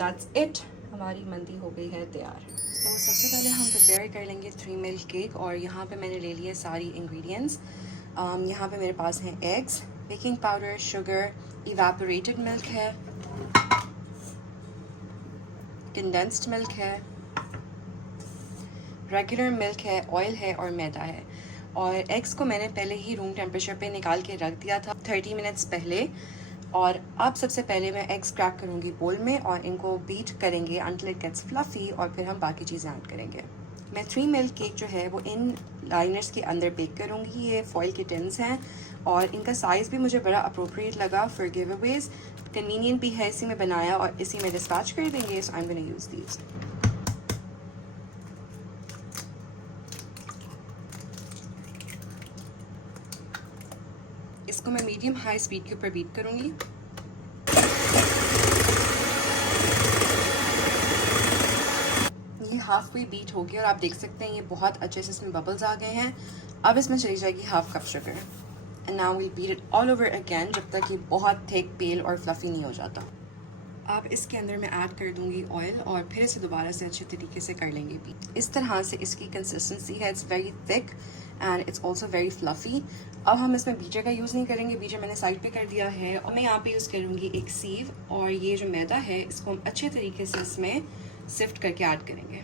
That's it, हमारी मंदी हो गई है तैयार। तो सबसे पहले हम प्रिपेयर कर लेंगे 3 मिल्क केक। और यहाँ पे मैंने ले लिए सारी इंग्रेडिएंट्स। यहाँ पे मेरे पास हैं eggs, baking powder, sugar, evaporated milk है, कंडेंस्ड मिल्क है, रेगुलर मिल्क है, ऑयल है और मैदा है। और एग्स को मैंने पहले ही रूम टेम्परेचर पे निकाल के रख दिया था 30 मिनट्स पहले। और अब सबसे पहले मैं एग्स क्रैक करूँगी बोल में और इनको बीट करेंगे अंटिल इट गेट्स फ्लफी, और फिर हम बाकी चीज़ें ऐड करेंगे। मैं 3 मिल्क केक जो है वो इन लाइनर्स के अंदर बेक करूँगी। ये फॉइल के टिन्स हैं और इनका साइज़ भी मुझे बड़ा अप्रोप्रिएट लगा फॉर गिव अवेज। कन्वीनियंट भी है, इसी में बनाया और इसी में डिस्पैच कर देंगे। So I am gonna use these. इसको मैं मीडियम हाई स्पीड के ऊपर बीट करूँगी। ये हाफ वे बीट हो गया और आप देख सकते हैं ये बहुत अच्छे से इसमें बबल्स आ गए हैं। अब इसमें चली जाएगी half cup sugar and now we'll beat it all over again जब तक ये बहुत थिक, पेल और फ्लफी नहीं हो जाता। अब इसके अंदर मैं ऐड कर दूंगी ऑयल और फिर इसे दोबारा से अच्छे तरीके से कर लेंगे बीट। इस तरह से इसकी कंसिस्टेंसी है, it's very thick and it's also very fluffy. अब हम इसमें बीटर का यूज़ नहीं करेंगे, बीटर मैंने साइड पे कर दिया है। और मैं यहाँ पे यूज़ करूँगी एक सीव, और ये जो मैदा है इसको हम अच्छे तरीके से इसमें सिफ्ट करके ऐड करेंगे।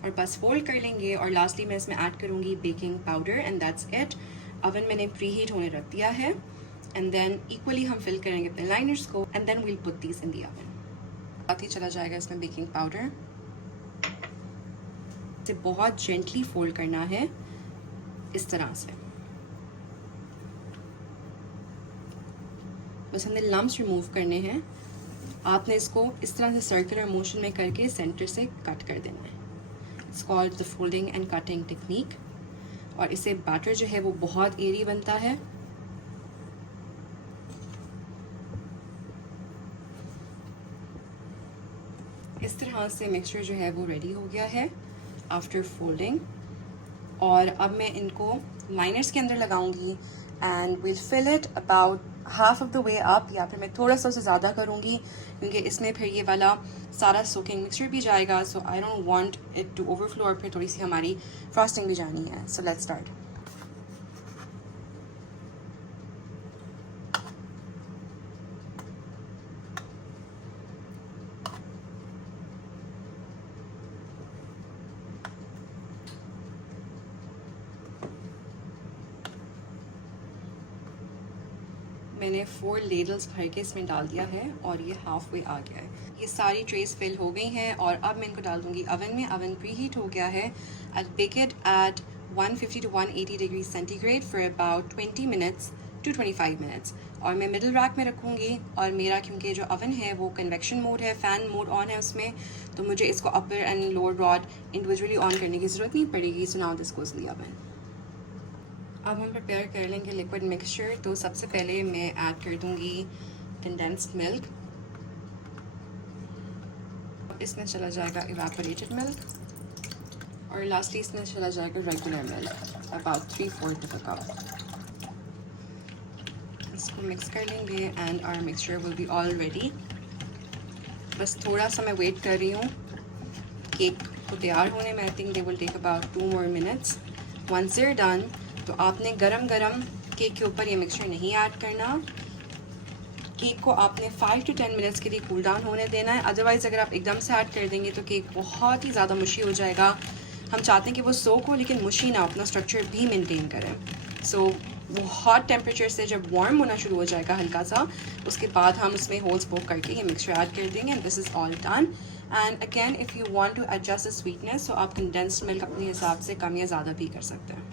और बस फोल्ड कर लेंगे। और लास्टली मैं इसमें ऐड करूँगी baking powder and that's it. Oven मैंने प्री हीट होने रख दिया है एंड देन इक्वली हम फिल करेंगे अपने लाइनर्स को and then we'll put these in the oven. साथ ही चला जाएगा इसमें बेकिंग पाउडर। इसे बहुत जेंटली फोल्ड करना है इस तरह से। बस हमने लम्प्स रिमूव करने हैं। आपने इसको इस तरह से सर्कुलर मोशन में करके सेंटर से कट कर देना है। It's called the folding and cutting technique. और इससे बैटर जो है वो बहुत एरी बनता है। इस तरह से मिक्सचर जो है वो रेडी हो गया है आफ्टर फोल्डिंग। और अब मैं इनको लाइनर्स के अंदर लगाऊंगी and will fill it about half of the way up, या फिर मैं थोड़ा सा उसे ज़्यादा करूँगी क्योंकि इसमें फिर ये वाला सारा सोकिंग मिक्सचर भी जाएगा। So I don't want it to overflow और फिर थोड़ी सी हमारी फ्रॉस्टिंग भी जानी है। So let's start. मैंने 4 लेडल्स भर के इसमें डाल दिया है और ये हाफ वे आ गया है। ये सारी ट्रेस फिल हो गई हैं और अब मैं इनको डाल दूंगी ओवन में। ओवन प्री हीट हो गया है। I bake it at 150 to 180 degree centigrade for about 20 minutes to 25 minutes. और मैं मिडल रैक में रखूँगी। और मेरा क्योंकि जो ओवन है वो कन्वेक्शन मोड है, फ़ैन मोड ऑन है उसमें, तो मुझे इसको upper end lower rod individually on करने की ज़रूरत नहीं पड़ेगी। So now this goes in the oven. अब हम प्रिपेयर कर लेंगे लिक्विड मिक्सचर। तो सबसे पहले मैं ऐड कर दूंगी कंडेंस्ड मिल्क। इसमें चला जाएगा इवेपोरेटेड मिल्क और लास्टली इसमें चला जाएगा regular milk about 3/4 of a cup. इसको मिक्स कर लेंगे and our mixture will be all ready. बस थोड़ा सा मैं वेट कर रही हूँ केक को तैयार होने में। I think they will take about 2 more minutes। Once they are done तो आपने गरम गरम केक के ऊपर ये मिक्सचर नहीं ऐड करना। केक को आपने 5 to 10 मिनट्स के लिए कूल डाउन होने देना है। अदरवाइज़ अगर आप एकदम से ऐड कर देंगे तो केक बहुत ही ज़्यादा मुशी हो जाएगा। हम चाहते हैं कि वो सोक हो लेकिन मुशी ना, अपना स्ट्रक्चर भी मेंटेन करें। सो वो हॉट टेम्परेचर से जब वार्म होना शुरू हो जाएगा हल्का सा, उसके बाद हम उसमें होल्स पोक करके ये मिक्सचर ऐड कर देंगे and this is all done. And again if you want to adjust the sweetness तो आप कंडेंस्ड मिल्क अपने हिसाब से कम या ज़्यादा भी कर सकते हैं।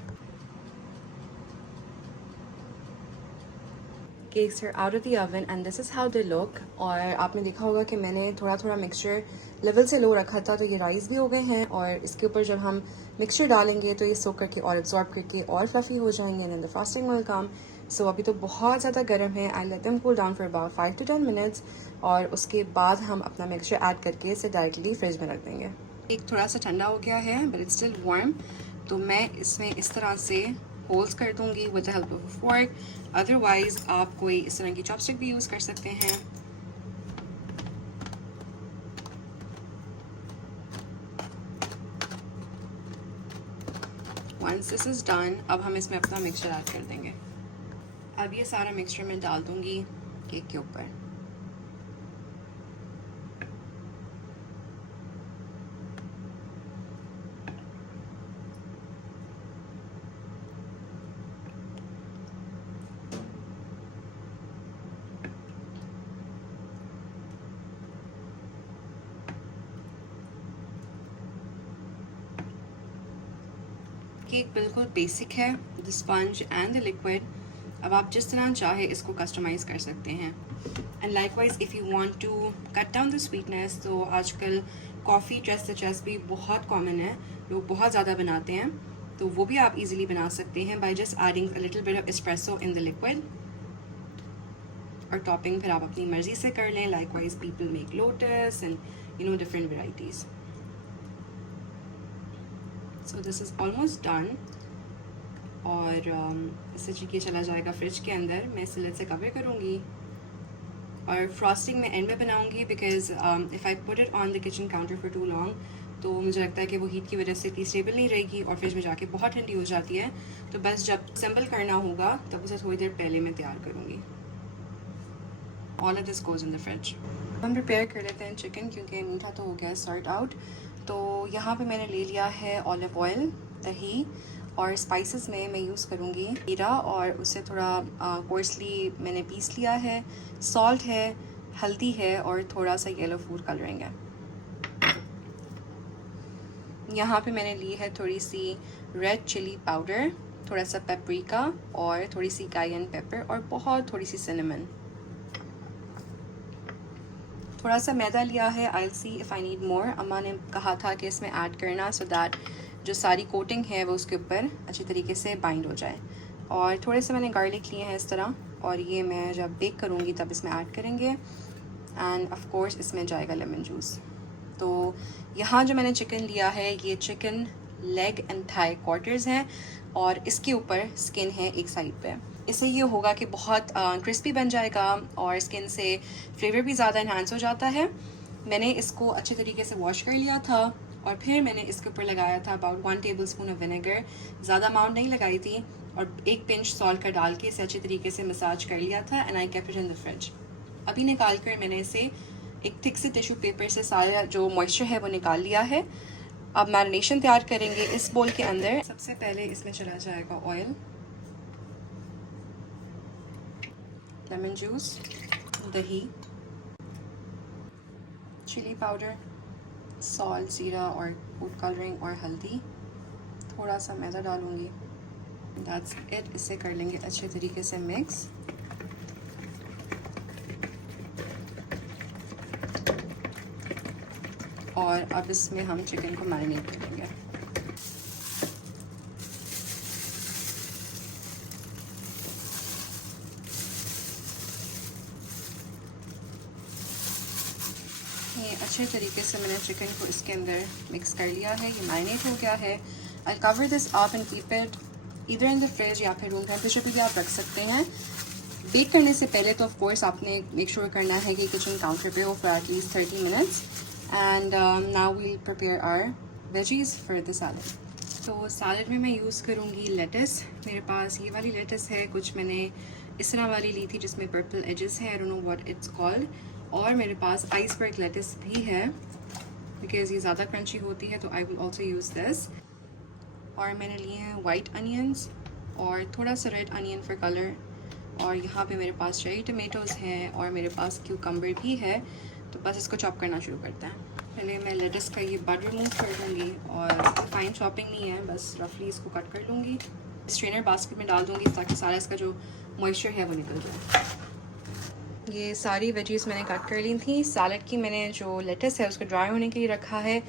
Cakes are out of the oven and this is how they look. और आपने देखा होगा कि मैंने थोड़ा थोड़ा मिक्सचर लेवल से लो रखा था, तो ये राइस भी हो गए हैं। और इसके ऊपर जब हम मिक्सचर डालेंगे तो ये सोक करके और एब्जॉर्ब करके और फ्लफी हो जाएंगे and the frosting will come. So अभी तो बहुत ज़्यादा गर्म है। I let them cool down for about 5 to 10 minutes और उसके बाद हम अपना मिक्सचर ऐड करके इसे डायरेक्टली फ्रिज में रख देंगे। केक थोड़ा सा ठंडा हो गया है बट इट्स स्टिल वार्म, तो मैं इसमें इस तरह से होल्स कर दूंगी with the help of a fork. Otherwise आप कोई इस तरह की चॉपस्टिक भी यूज़ कर सकते हैं। वंस दिस इज़ डन, अब हम इसमें अपना मिक्सचर ऐड कर देंगे। अब ये सारा मिक्सचर मैं डाल दूंगी केक के ऊपर। केक बिल्कुल बेसिक है, the sponge and the liquid. अब आप जिस तरह चाहे इसको कस्टमाइज़ कर सकते हैं। And likewise if you want to cut down the sweetness, तो आजकल कॉफ़ी चेस्ट चेस्ट भी बहुत कॉमन है, लोग बहुत ज़्यादा बनाते हैं, तो वो भी आप इजीली बना सकते हैं by just adding a little bit of espresso in the liquid. और टॉपिंग फिर आप अपनी मर्ज़ी से कर लें। Likewise people make lotus and you know different varieties. So this is almost done. और इसे चिके चला जाएगा फ्रिज के अंदर। मैं इसे लिड से कवर करूँगी और फ्रॉस्टिंग में एंड में बनाऊँगी, because if I put it on the kitchen counter for too long, तो मुझे लगता है कि वो हीट की वजह से इतनी स्टेबल नहीं रहेगी और फ्रिज में जाके बहुत ठंडी हो जाती है। तो बस जब असेंबल करना होगा तब उसे थोड़ी देर पहले मैं तैयार करूँगी। All of this goes in the fridge. हम प्रिपेयर कर लेते हैं चिकन, क्योंकि मीठा तो हो गया सॉर्ट आउट। तो यहाँ पे मैंने ले लिया है ऑलिव ऑयल, दही, और स्पाइसेस में मैं यूज़ करूँगी जीरा, और उससे थोड़ा कोर्सली मैंने पीस लिया है। सॉल्ट है, हल्दी है, और थोड़ा सा येलो फूड कलरिंग है। यहाँ पे मैंने ली है थोड़ी सी रेड चिली पाउडर, थोड़ा सा पेपरिका, और थोड़ी सी कायन पेपर, और बहुत थोड़ी सी सिनेमन। थोड़ा सा मैदा लिया है। I will see if I need more. अम्मा ने कहा था कि इसमें ऐड करना, सो दैट जो सारी कोटिंग है वो उसके ऊपर अच्छी तरीके से बाइंड हो जाए। और थोड़े से मैंने गार्लिक लिए हैं इस तरह, और ये मैं जब बेक करूँगी तब इसमें ऐड करेंगे। एंड ऑफ कोर्स इसमें जाएगा लेमन जूस। तो यहाँ जो मैंने चिकन लिया है, ये chicken leg and thigh quarters हैं, और इसके ऊपर स्किन है एक साइड पे। इससे ये होगा कि बहुत क्रिस्पी बन जाएगा और स्किन से फ्लेवर भी ज़्यादा इन्हांस हो जाता है। मैंने इसको अच्छे तरीके से वॉश कर लिया था, और फिर मैंने इसके ऊपर लगाया था अबाउट 1 टेबलस्पून ऑफ विनेगर। ज़्यादा अमाउंट नहीं लगाई थी, और 1 पिंच सॉल्ट का डाल के इसे अच्छे तरीके से मसाज कर लिया था। And I kept it in the fridge. अभी निकाल कर मैंने इसे एक थिक से टिश्यू पेपर से सारा जो मॉइस्चर है वो निकाल लिया है। अब मैरिनेशन तैयार करेंगे इस बोल के अंदर। सबसे पहले इसमें चला जाएगा ऑयल, लेमन जूस, दही, चिली पाउडर, सॉल्ट, जीरा और फूड कलरिंग और हल्दी, थोड़ा सा मैदा डालूंगी। That's it. इसे कर लेंगे अच्छे तरीके से मिक्स। और अब इसमें हम चिकन को मैरिनेट करेंगे। ये अच्छे तरीके से मैंने चिकन को इसके अंदर मिक्स कर लिया है। ये मैरिनेट हो गया है। I cover this up and keep it इधर इन द फ्रिज या फिर रूम टेम्परेचर पे भी आप रख सकते हैं। बेक करने से पहले तो ऑफ कोर्स आपने मेक श्योर करना है कि किचन काउंटर पे हो for at least 30 minutes. And now we'll prepare our veggies for the salad. तो सैलड में मैं यूज़ करूँगी लेटस। मेरे पास ये वाली लेटस है, कुछ मैंने इस तरह वाली ली थी जिसमें पर्पल एजेस है, I don't know what it's called. और मेरे पास आइसबर्ग लेटस भी है, बिकॉज ये ज़्यादा क्रंची होती है, तो I will also use this. और मैंने लिए हैं वाइट अनियंस और थोड़ा सा रेड अनियन फॉर कलर। और यहाँ पे मेरे पास चेरी टमेटोज़ हैं, और मेरे पास क्यूकम्बर भी है। तो बस इसको चॉप करना शुरू करते हैं। पहले मैं लेटस का ये बड रिमूव कर लूँगी, और फाइन चॉपिंग नहीं है, बस रफली इसको कट कर लूँगी। स्ट्रेनर बास्केट में डाल दूँगी ताकि सारा इसका जो मॉइस्चर है वो निकल जाए। ये सारी वेजीज मैंने कट कर ली थी। सैलड की मैंने जो लेटस है उसको ड्राई होने के लिए रखा है।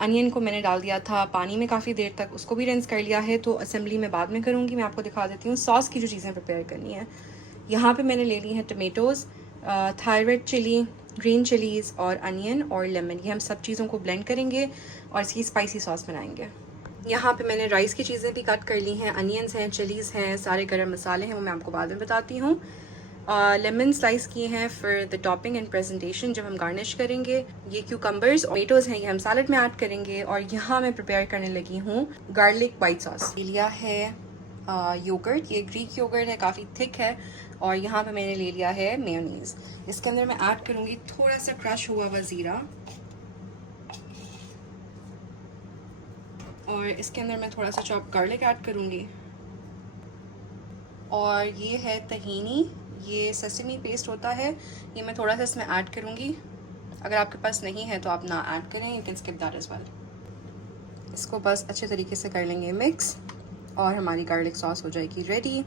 अनियन को मैंने डाल दिया था पानी में काफ़ी देर तक, उसको भी रिंस कर लिया है। तो असेंबली में बाद में करूँगी, मैं आपको दिखा देती हूँ सॉस की जो चीज़ें प्रिपेयर करनी है। यहाँ पे मैंने ले ली हैं tomatoes, Thai red chili, green chilies और अनियन और लेमन। ये हम सब चीज़ों को ब्लेंड करेंगे और इसकी स्पाइसी सॉस बनाएंगे। यहाँ पे मैंने राइस की चीज़ें भी कट कर ली हैं, अनियंस हैं, चिलीज़ हैं, सारे गरम मसाले हैं, वो मैं आपको बाद में बताती हूँ। लेमन स्लाइस किए हैं for the topping and presentation जब हम गार्निश करेंगे। ये क्यूकम्बर्स और टोमेटोज़ हैं, ये हम सैलड में ऐड करेंगे। और यहाँ मैं प्रिपेयर करने लगी हूँ गार्लिक वाइट सॉस। लिया है योगर्ट, ये ग्रीक योगर्ट है, काफ़ी थिक है। और यहाँ पे मैंने ले लिया है मेयोनीज़। इसके अंदर मैं ऐड करूँगी थोड़ा सा क्रश हुआ हुआ ज़ीरा, और इसके अंदर मैं थोड़ा सा चॉप गार्लिक ऐड करूँगी। और ये है तहीनी, ये सेसमी पेस्ट होता है, ये मैं थोड़ा सा इसमें ऐड करूँगी। अगर आपके पास नहीं है तो आप ना ऐड करें, you can skip that as well. इसको बस अच्छे तरीके से कर लेंगे मिक्स और हमारी गार्लिक सॉस हो जाएगी रेडी।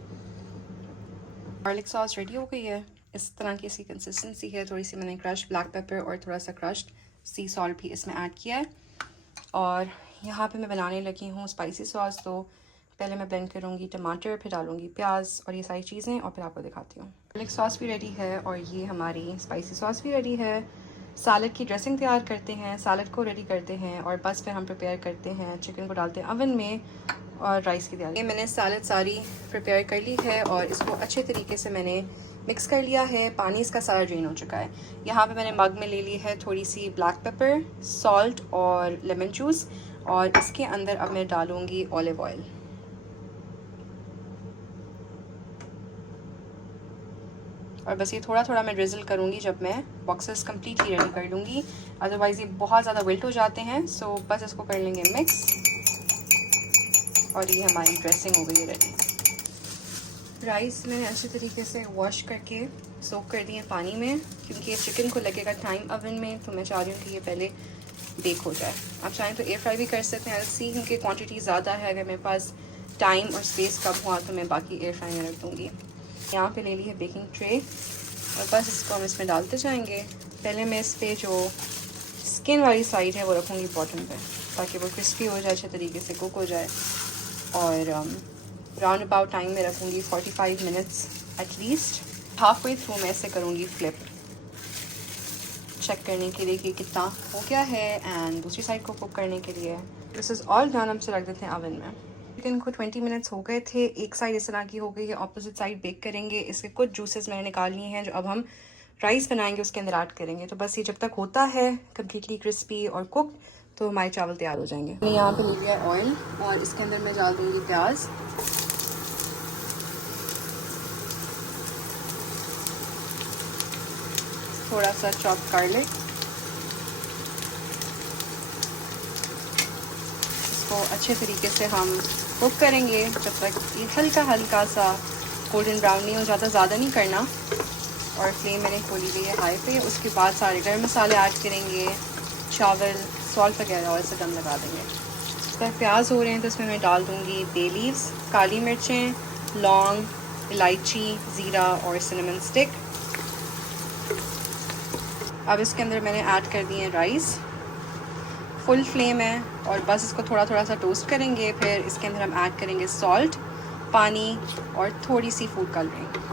गार्लिक सॉस रेडी हो गई है, इस तरह की इसकी कंसिस्टेंसी है। थोड़ी सी मैंने क्रश ब्लैक पेपर और थोड़ा सा क्रश्ड सी सॉल्ट भी इसमें ऐड किया है। और यहाँ पे मैं बनाने लगी हूँ स्पाइसी सॉस। तो पहले मैं ब्लेंड करूँगी टमाटर, फिर डालूँगी प्याज और ये सारी चीज़ें, और फिर आपको दिखाती हूँ। गार्लिक सॉस भी रेडी है और ये हमारी स्पाइसी सॉस भी रेडी है। सैलड की ड्रेसिंग तैयार करते हैं, सैलड को रेडी करते हैं और बस फिर हम प्रिपेयर करते हैं, चिकन को डालते हैं अवन में और राइस की तैयारी। ये मैंने सैलड सारी प्रिपेयर कर ली है और इसको अच्छे तरीके से मैंने मिक्स कर लिया है। पानी इसका सारा ड्रेन हो चुका है। यहाँ पे मैंने मग में ले ली है थोड़ी सी ब्लैक पेपर, सॉल्ट और लेमन जूस, और इसके अंदर अब मैं डालूँगी ऑलिव ऑयल। और बस ये थोड़ा थोड़ा मैं ड्रिजल करूँगी जब मैं बॉक्सेस कम्प्लीटली रेडी कर लूँगी, अदरवाइज़ ये बहुत ज़्यादा विल्ट हो जाते हैं। सो बस इसको कर लेंगे मिक्स और ये हमारी ड्रेसिंग हो गई है रेडी। राइस मैंने अच्छे तरीके से वॉश करके सोक कर दिए पानी में, क्योंकि ये चिकन को लगेगा टाइम अवन में, तो मैं चाह रही हूँ कि ये पहले बेक हो जाए। आप चाहें तो एयर फ्राई भी कर सकते हैं, सी क्योंकि क्वांटिटी ज़्यादा है। अगर मेरे पास टाइम और स्पेस कम हुआ तो मैं बाकी एयर फ्राई में रख दूँगी। यहाँ पे ले ली है बेकिंग ट्रे और बस इसको हम इसमें डालते जाएंगे। पहले मैं इस पर जो स्किन वाली साइड है वो रखूँगी बॉटम पे, ताकि वो क्रिस्पी हो जाए, अच्छे तरीके से कुक हो जाए। और राउंड अबाउट टाइम में रखूँगी 45 minutes at least. Half way through मैं इसे करूँगी फ्लिप, चेक करने के लिए कि कितना हो गया है, एंड दूसरी साइड को कुक करने के लिए। This is all done. हम से रख देते हैं ओवन में। चिकन को 20 मिनट्स हो गए थे, एक साइड इस तरह की हो गई है, ऑपोजिट साइड बेक करेंगे। इसके कुछ जूसेस मैंने निकाल लिए हैं जो अब हम राइस बनाएंगे उसके अंदर ऐड करेंगे। तो बस ये जब तक होता है कम्प्लीटली क्रिस्पी और कुक, तो हमारे चावल तैयार हो जाएंगे। मैं यहाँ पे ले लिया ऑयल और इसके अंदर मैं डाल दूँगी प्याज, थोड़ा सा चॉप गार्लिक। इसको अच्छे तरीके से हम कुक करेंगे जब तक ये हल्का हल्का सा गोल्डन ब्राउन नहीं हो जाता, ज़्यादा नहीं करना। और फ्लेम मैंने खोली हुई है हाई पे। उसके बाद सारे गर्म मसाले ऐड करेंगे, चावल, सॉल्ट वगैरह, और इसे दम लगा देंगे। इस पर प्याज हो रहे हैं तो इसमें मैं डाल दूँगी बे लीव्स, काली मिर्चें, लौंग, इलायची, ज़ीरा और सिनेमन स्टिक। अब इसके अंदर मैंने ऐड कर दिए राइस, फुल फ्लेम है, और बस इसको थोड़ा थोड़ा सा टोस्ट करेंगे। फिर इसके अंदर हम ऐड करेंगे सॉल्ट, पानी और थोड़ी सी फूड कलरिंग।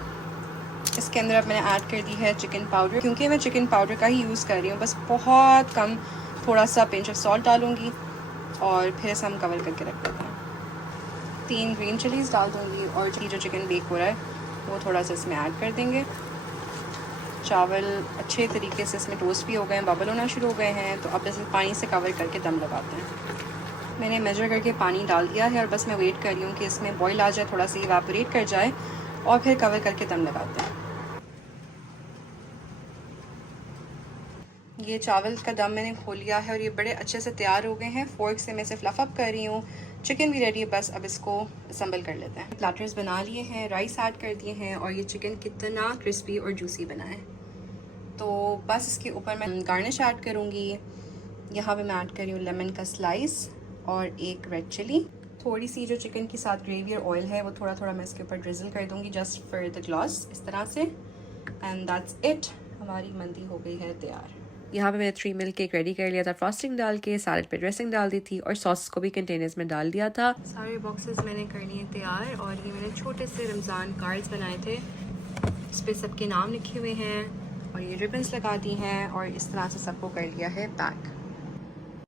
इसके अंदर अब मैंने ऐड कर दी है चिकन पाउडर, क्योंकि मैं चिकन पाउडर का ही यूज़ कर रही हूँ। बस बहुत कम, थोड़ा सा पिंच ऑफ सॉल्ट डालूँगी और फिर इसे हम कवर करके रख देते हैं। 3 ग्रीन चिलीज़ डाल दूँगी और जो चिकन बेक हो रहा है वो थोड़ा सा इसमें ऐड कर देंगे। चावल अच्छे तरीके से इसमें टोस्ट भी हो गए हैं, बबल होना शुरू हो गए हैं। तो अब इसे पानी से कवर करके दम लगाते हैं। मैंने मेजर करके पानी डाल दिया है और बस मैं वेट कर रही हूँ कि इसमें बॉईल आ जाए, थोड़ा सा इवेपोरेट कर जाए, और फिर कवर करके दम लगाते हैं। ये चावल का दम मैंने खोल लिया है और ये बड़े अच्छे से तैयार हो गए हैं। फोर्क से मैं इसे फ्लफ अप कर रही हूँ। चिकन भी रेडी है, बस अब इसको असम्बल कर लेते हैं। प्लेटर्स बना लिए हैं, राइस ऐड कर दिए हैं, और ये चिकन कितना क्रिस्पी और जूसी बना है। तो बस इसके ऊपर मैं गार्निश ऐड करूँगी। यहाँ पे मैं ऐड कर रही हूँ लेमन का स्लाइस और एक रेड चिली। थोड़ी सी जो चिकन के साथ ग्रेवी और ऑयल है वो थोड़ा थोड़ा मैं इसके ऊपर ड्रिजल कर दूँगी, जस्ट फॉर द ग्लॉस, इस तरह से। एंड दैट्स इट, हमारी मंदी हो गई है तैयार। यहाँ पे मैंने 3 मिल्क केक रेडी कर लिया था, फ्रॉस्टिंग डाल के, सैलेड पे ड्रेसिंग डाल दी थी और सॉस को भी कंटेनर्स में डाल दिया था। सारे बॉक्सेस मैंने कर लिए तैयार और ये मैंने छोटे से रमज़ान कार्ड्स बनाए थे, इस पर सबके नाम लिखे हुए हैं और ये रिबन्स लगा दी हैं और इस तरह से सबको कर लिया है पैक।